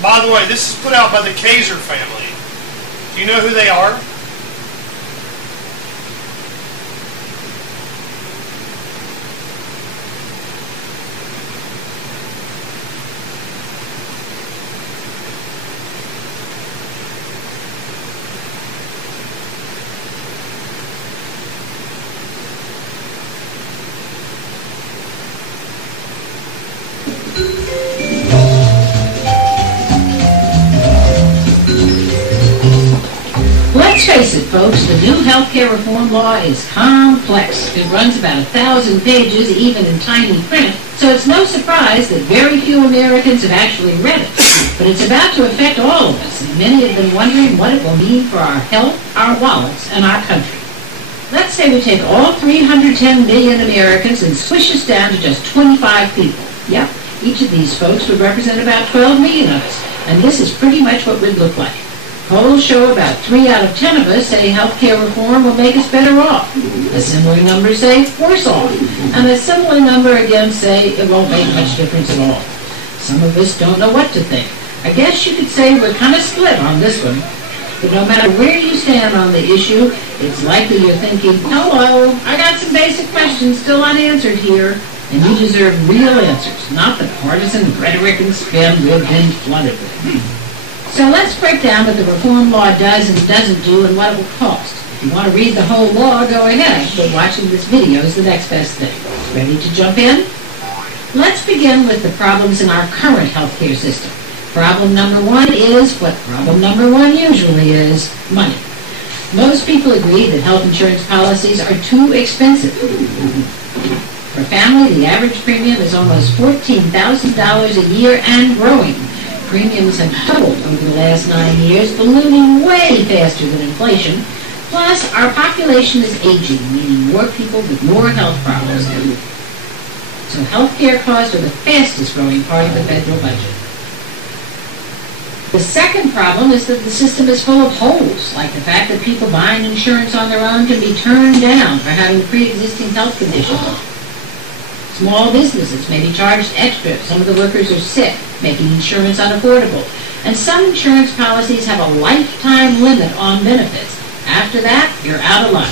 By the way, this is put out by the Kaiser family. Do you know who they are? Let's face it, folks, the new healthcare reform law is complex. It runs about 1,000 pages, even in tiny print, so it's no surprise that very few Americans have actually read it. But it's about to affect all of us, and many have been wondering what it will mean for our health, our wallets, and our country. Let's say we take all 310 million Americans and squish us down to just 25 people. Yep, each of these folks would represent about 12 million of us, and this is pretty much what we'd look like. Polls show about 3 out of 10 of us say healthcare reform will make us better off. A similar number say worse off. And a similar number again say it won't make much difference at all. Some of us don't know what to think. I guess you could say we're kind of split on this one. But no matter where you stand on the issue, it's likely you're thinking, hello, I got some basic questions still unanswered here. And you deserve real answers, not the partisan rhetoric and spin we've been flooded with. So let's break down what the reform law does and doesn't do and what it will cost. If you want to read the whole law, go ahead, but watching this video is the next best thing. Ready to jump in? Let's begin with the problems in our current healthcare system. Problem number one is what problem number one usually is, money. Most people agree that health insurance policies are too expensive. For a family, the average premium is almost $14,000 a year and growing. Premiums have doubled over the last 9 years, ballooning way faster than inflation. Plus, our population is aging, meaning more people with more health problems. So healthcare costs are the fastest growing part of the federal budget. The second problem is that the system is full of holes, like the fact that people buying insurance on their own can be turned down for having pre-existing health conditions. Small businesses may be charged extra if some of the workers are sick, making insurance unaffordable. And some insurance policies have a lifetime limit on benefits. After that, you're out of luck.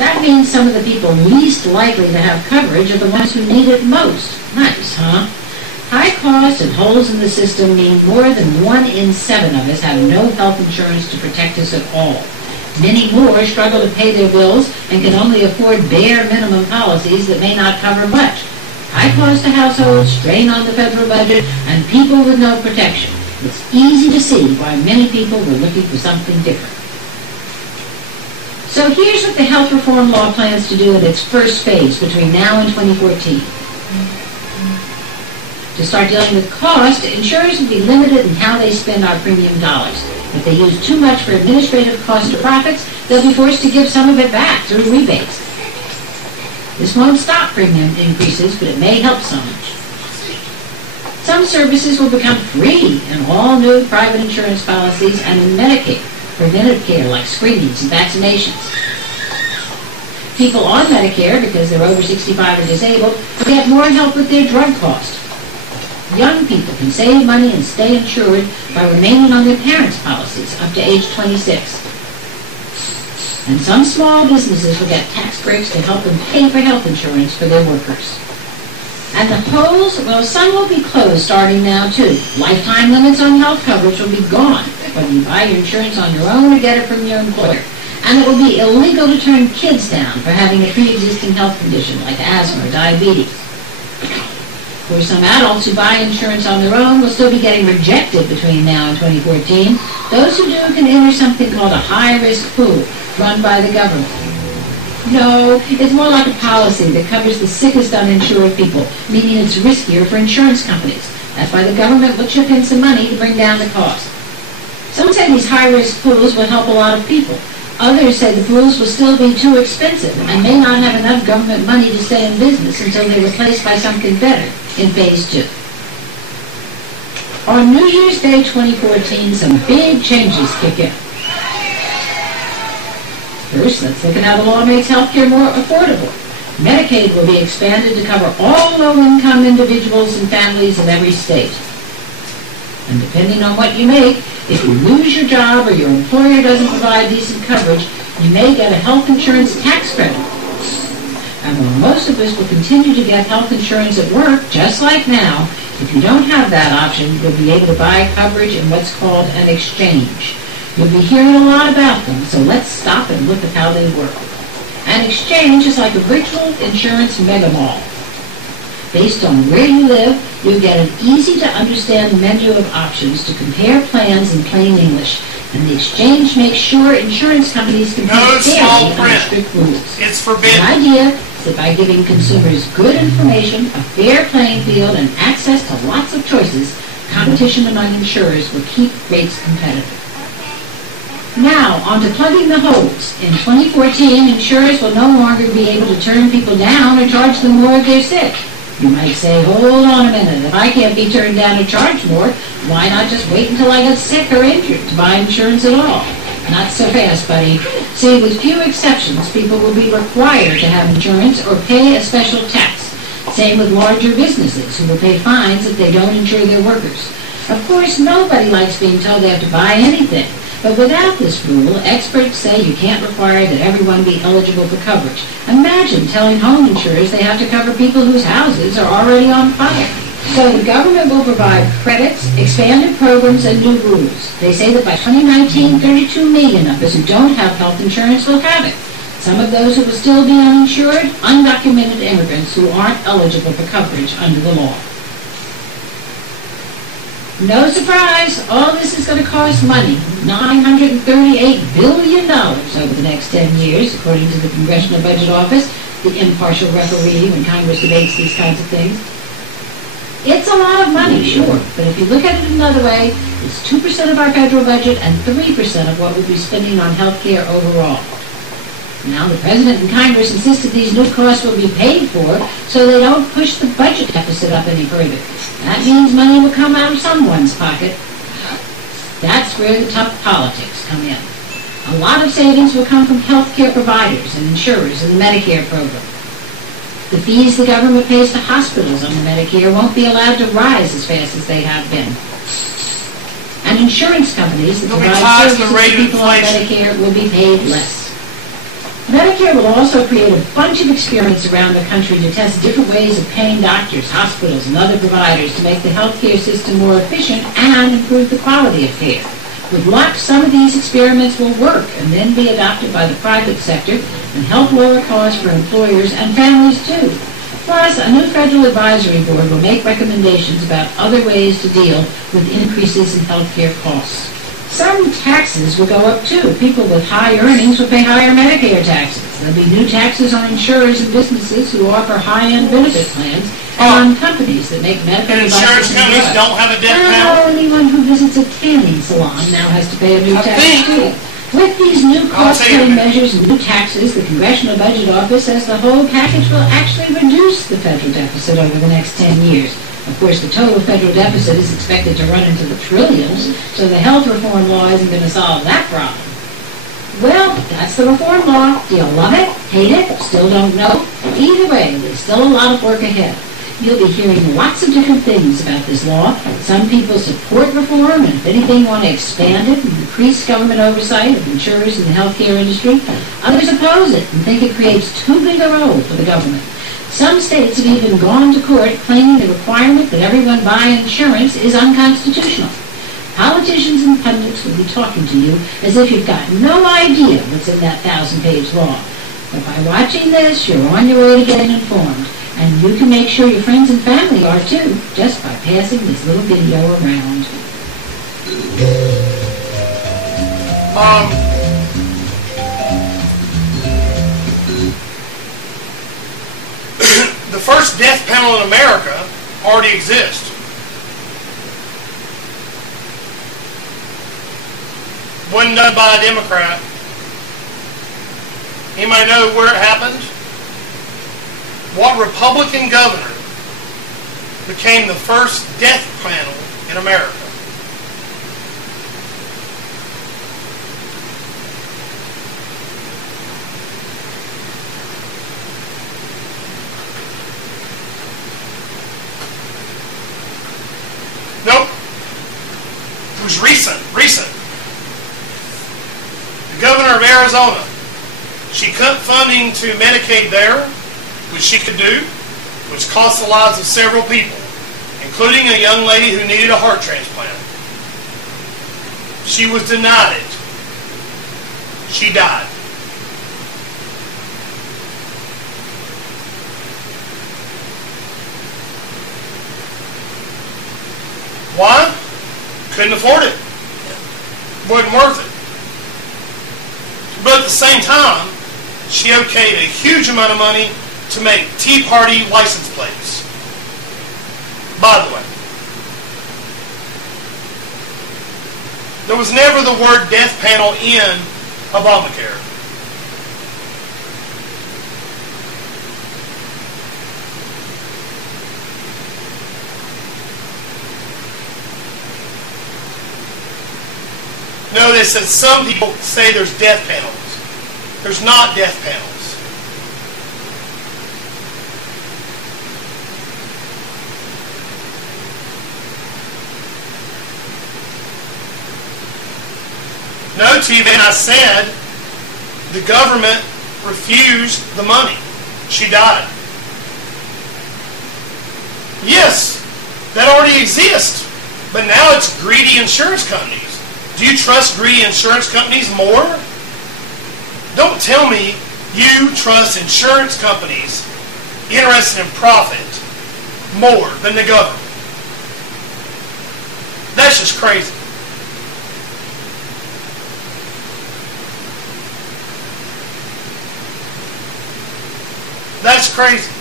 That means some of the people least likely to have coverage are the ones who need it most. Nice, huh? High costs and holes in the system mean more than 1 in 7 of us have no health insurance to protect us at all. Many more struggle to pay their bills and can only afford bare minimum policies that may not cover much. High cost to households, strain on the federal budget, and people with no protection. It's easy to see why many people were looking for something different. So here's what the health reform law plans to do in its first phase between now and 2014. To start dealing with cost, insurers will be limited in how they spend our premium dollars. If they use too much for administrative costs or profits, they'll be forced to give some of it back through rebates. This won't stop premium increases, but it may help some. Some services will become free in all new private insurance policies and in Medicaid, preventive care like screenings and vaccinations. People on Medicare, because they're over 65 or disabled, will get more help with their drug costs. Young people can save money and stay insured by remaining on their parents' policies up to age 26. And some small businesses will get tax breaks to help them pay for health insurance for their workers. And the holes, well, some will be closed starting now, too. Lifetime limits on health coverage will be gone, whether you buy your insurance on your own or get it from your employer. And it will be illegal to turn kids down for having a pre-existing health condition like asthma or diabetes. For some adults who buy insurance on their own will still be getting rejected between now and 2014. Those who do can enter something called a high-risk pool run by the government. No, it's more like a policy that covers the sickest uninsured people, meaning it's riskier for insurance companies. That's why the government will chip in some money to bring down the cost. Some say these high-risk pools will help a lot of people. Others say the pools will still be too expensive and may not have enough government money to stay in business until they're replaced by something better in Phase 2. On New Year's Day 2014, some big changes kick in. First, let's look at how the law makes healthcare more affordable. Medicaid will be expanded to cover all low-income individuals and families in every state. And depending on what you make, if you lose your job or your employer doesn't provide decent coverage, you may get a health insurance tax credit. And while most of us will continue to get health insurance at work, just like now, if you don't have that option, you'll be able to buy coverage in what's called an exchange. You'll be hearing a lot about them, so let's stop and look at how they work. An exchange is like a virtual insurance mega mall. Based on where you live, you'll get an easy-to-understand menu of options to compare plans in plain English. And the exchange makes sure insurance companies can No small fairly under print. strict rules. It's forbidden. The idea is that by giving consumers good information, a fair playing field, and access to lots of choices, competition among insurers will keep rates competitive. Now, on to plugging the holes. In 2014, insurers will no longer be able to turn people down or charge them more if they're sick. You might say, hold on a minute, if I can't be turned down or charged more, why not just wait until I get sick or injured to buy insurance at all? Not so fast, buddy. See, with few exceptions, people will be required to have insurance or pay a special tax. Same with larger businesses who will pay fines if they don't insure their workers. Of course, nobody likes being told they have to buy anything. But without this rule, experts say you can't require that everyone be eligible for coverage. Imagine telling home insurers they have to cover people whose houses are already on fire. So the government will provide credits, expanded programs, and new rules. They say that by 2019, 32 million of us who don't have health insurance will have it. Some of those who will still be uninsured, undocumented immigrants who aren't eligible for coverage under the law. No surprise, all this is going to cost money, $938 billion over the next 10 years, according to the Congressional Budget Office, the impartial referee when Congress debates these kinds of things. It's a lot of money, sure, but if you look at it another way, it's 2% of our federal budget and 3% of what we'll be spending on health care overall. Now, the President and Congress insisted these new costs will be paid for so they don't push the budget deficit up any further. That means money will come out of someone's pocket. That's where the tough politics come in. A lot of savings will come from health care providers and insurers in the Medicare program. The fees the government pays to hospitals under Medicare won't be allowed to rise as fast as they have been. And insurance companies that provide services to people on Medicare will be paid less. Medicare will also create a bunch of experiments around the country to test different ways of paying doctors, hospitals, and other providers to make the healthcare system more efficient and improve the quality of care. With luck, some of these experiments will work and then be adopted by the private sector and help lower costs for employers and families too. Plus, a new federal advisory board will make recommendations about other ways to deal with increases in healthcare costs. Some taxes will go up too. People with high earnings will pay higher Medicare taxes. There'll be new taxes on insurers and businesses who offer high-end benefit plans and on companies that make medical and devices insurance companies don't have a death penalty? Anyone who visits a tanning salon now has to pay a new tax too. With these new cost-cutting measures and new taxes, the Congressional Budget Office says the whole package will actually reduce the federal deficit over the next 10 years. Of course, the total federal deficit is expected to run into the trillions, so the health reform law isn't going to solve that problem. Well, that's the reform law. Do you love it? Hate it? Still don't know? Either way, there's still a lot of work ahead. You'll be hearing lots of different things about this law. Some people support reform, and if anything, want to expand it and increase government oversight of insurers in the healthcare industry. Others oppose it and think it creates too big a role for the government. Some states have even gone to court claiming the requirement that everyone buy insurance is unconstitutional. Politicians and pundits will be talking to you as if you've got no idea what's in that 1,000-page law. But by watching this, you're on your way to getting informed. And you can make sure your friends and family are too, just by passing this little video around. The first death penalty in America already exists. Wasn't done by a Democrat. Anybody know where it happened? What Republican governor became the first death penalty in America? Nope. was recent. The governor of Arizona, she cut funding to Medicaid there, which she could do, which cost the lives of several people, including a young lady who needed a heart transplant. She was denied it. She died. Why? Couldn't afford it. Wasn't worth it. But at the same time, she okayed a huge amount of money to make Tea Party license plates. By the way, there was never the word death panel in Obamacare. Notice that some people say there's death panels. There's not death panels. No, TV, I said the government refused the money. She died. Yes, that already exists. But now it's greedy insurance companies. Do you trust greedy insurance companies more? Don't tell me you trust insurance companies interested in profit more than the government. That's just crazy. That's crazy.